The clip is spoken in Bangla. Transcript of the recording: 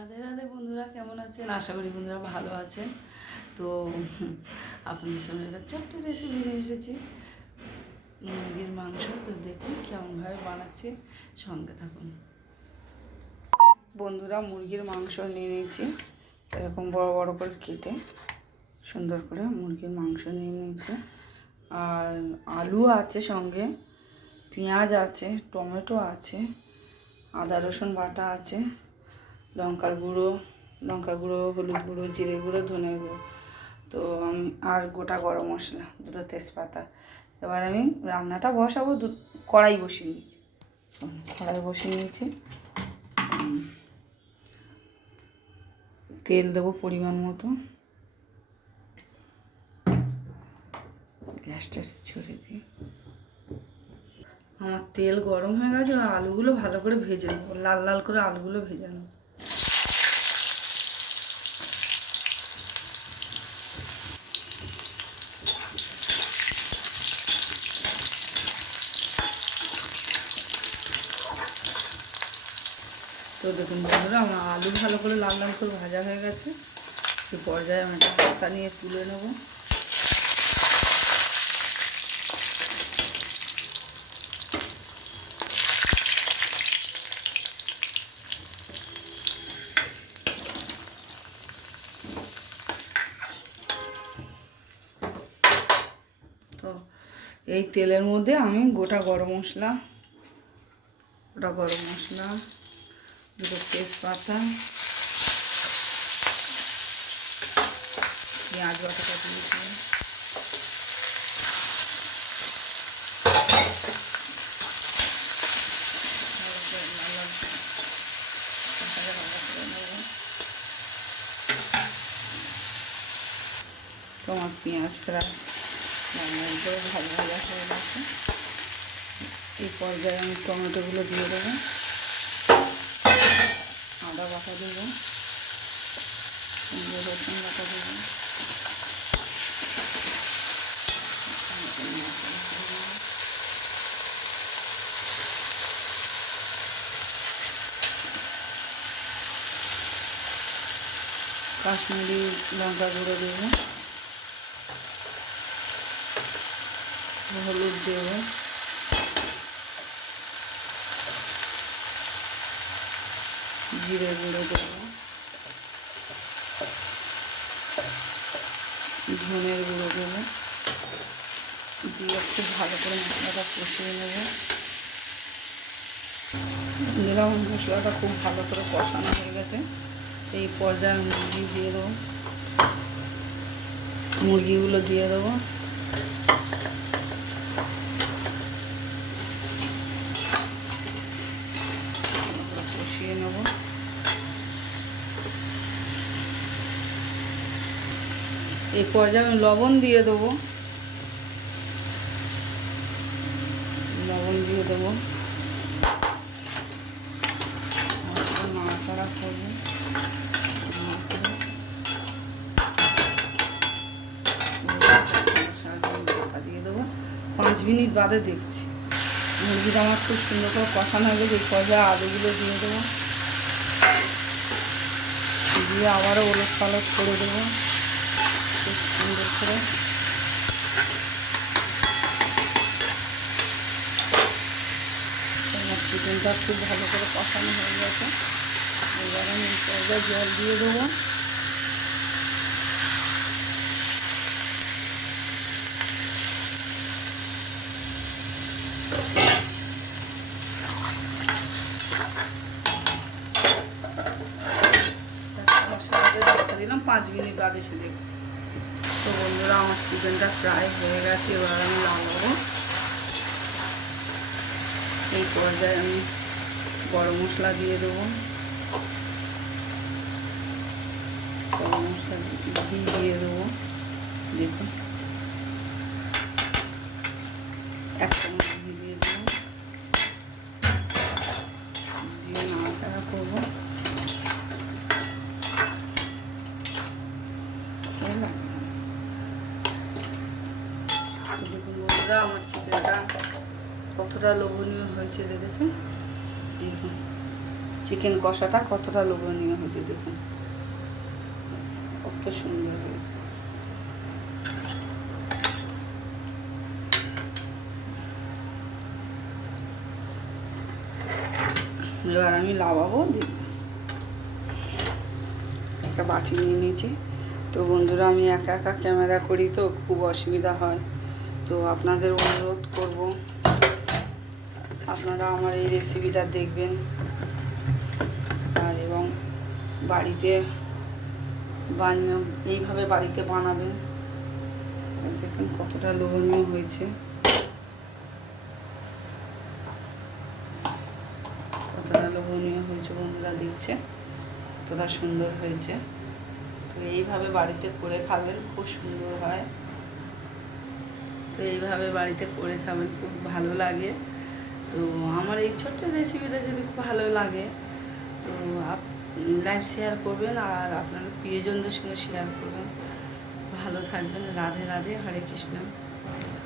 রাধে রাধে বন্ধুরা, কেমন আছেন? আশা করি বন্ধুরা ভালো আছেন। তো আপনাদের সামনে একটা ছোট্ট রেসিপি নিয়ে এসেছি, মুরগির মাংস। তো দেখুন কেমনভাবে বানাচ্ছি, সঙ্গে থাকুন বন্ধুরা। মুরগির মাংস নিয়ে নিয়েছি, এরকম বড় বড় করে কেটে সুন্দর করে মুরগির মাংস নিয়ে নিয়েছি। আর আলু আছে, সঙ্গে পেঁয়াজ আছে, টমেটো আছে, আদা রসুন বাটা আছে, লঙ্কার গুঁড়ো, হলুদ গুঁড়ো, জিরে গুঁড়ো, ধনে গুঁড়ো। তো আমি আর গোটা গরম মশলা, দুটো তেজপাতা। এবার আমি রান্নাটা বসাবো। কড়াই বসিয়ে নিয়েছি। তেল দেবো পরিমাণ মতো। গ্যাসটা ছড়ে দিই। আমার তেল গরম হয়ে গেছে। আলুগুলো ভালো করে ভেজে নেবো, লাল লাল করে আলুগুলো ভেজে নেবো। তো দেখুন বন্ধুরা, আমার আলু ভালো করে লাল লাল করে ভাজা হয়ে গেছে। এই পর্যায়ে আমি একটা পাতা নিয়ে তুলে নেব। তো এই তেলের মধ্যে আমি গোটা গরম মশলা, দুটো তেজপাতা, পেঁয়াজ বাটাটা দিয়েছি, তোমার পেঁয়াজ প্রায় লাল করে ভাজা হয়ে গেছে। এই পর্যায়ে আমি টমেটোগুলো দিয়ে দেবো, আদা বাটা দেবো, রসুন বাটা দেবো, কাশ্মীরি লঙ্কা গুঁড়ো দেবো, হলুদ দেবো, জিরে গুঁড়ো দেবো, ধনের গুঁড়ো দেবো, দিয়ে খুব ভালো করে মশলাটা কষিয়ে নেবো। দিলাম, মশলাটা খুব ভালো করে কষানো হয়ে গেছে। এই পর্যায়ে মুরগিগুলো দিয়ে দেবো। কষিয়ে নেবো। এই পর্যায়ে আমি লবণ দিয়ে দেবো, নাড়াচাড়া করবো। দিয়ে দেবো। 5 মিনিট বাদে দেখছি মুরগিটা আমার খুব সুন্দর করে কষানো হয়ে গেছে। এই পর্যায়ে আলুগুলো দিয়ে দেবো, দিয়ে আবারও ওলট পালট করে দেবো খুব সুন্দর করে। আমার চিকেনটা খুব ভালো করে কষানো হয়ে গেছে। এবার আমি এই পর্যায়ে জল দিয়ে দেবো। দিলাম 5 মিনিট বাদে এসে দেখছি। তো বন্ধুরা, আমার চিকেনটা প্রায় হয়ে গেছে। এবার আমি নামাবো। এই পর্যায়ে আমি গরম মশলা দিয়ে দেবো, গরম মশলা, ঘি দিয়ে দেবো। দেখুন, 1 চামচ ঘি দিয়ে দেবো, দিয়ে নাড়াচাড়া করবো। দেখুন বন্ধুরা, আমার চিকেনটা কতটা লোভনীয় হয়েছে দেখেছেন। দেখুন চিকেন কষাটা কতটা লোভনীয় হয়েছে দেখুন, কত সুন্দর হয়েছে। এবার আমি লাগাবো, দেখুন একটা বাটি নিয়ে নিয়েছি। তো বন্ধুরা, আমি একা একা ক্যামেরা করি তো খুব অসুবিধা হয়, তো আপনাদের অনুরোধ করব আপনারা আমার এই রেসিপিটা দেখবেন আর এবং বাড়িতে বানিয়ে এইভাবে বাড়িতে বানাবেন। দেখুন কতটা লোভনীয় হয়েছে, কতটা লোভনীয় হয়েছে বন্ধুরা, দেখছে কতটা সুন্দর হয়েছে। তো এইভাবে বাড়িতে করে খাবেন, খুব সুন্দর হয়। তো এইভাবে বাড়িতে করে খাবেন, খুব ভালো লাগে। তো আমার এই ছোট্ট রেসিপিটা যদি খুব ভালো লাগে তো লাইভ শেয়ার করবেন আর আপনাদের প্রিয়জনদের সঙ্গে শেয়ার করবেন। ভালো থাকবেন। রাধে রাধে, হরে কৃষ্ণ।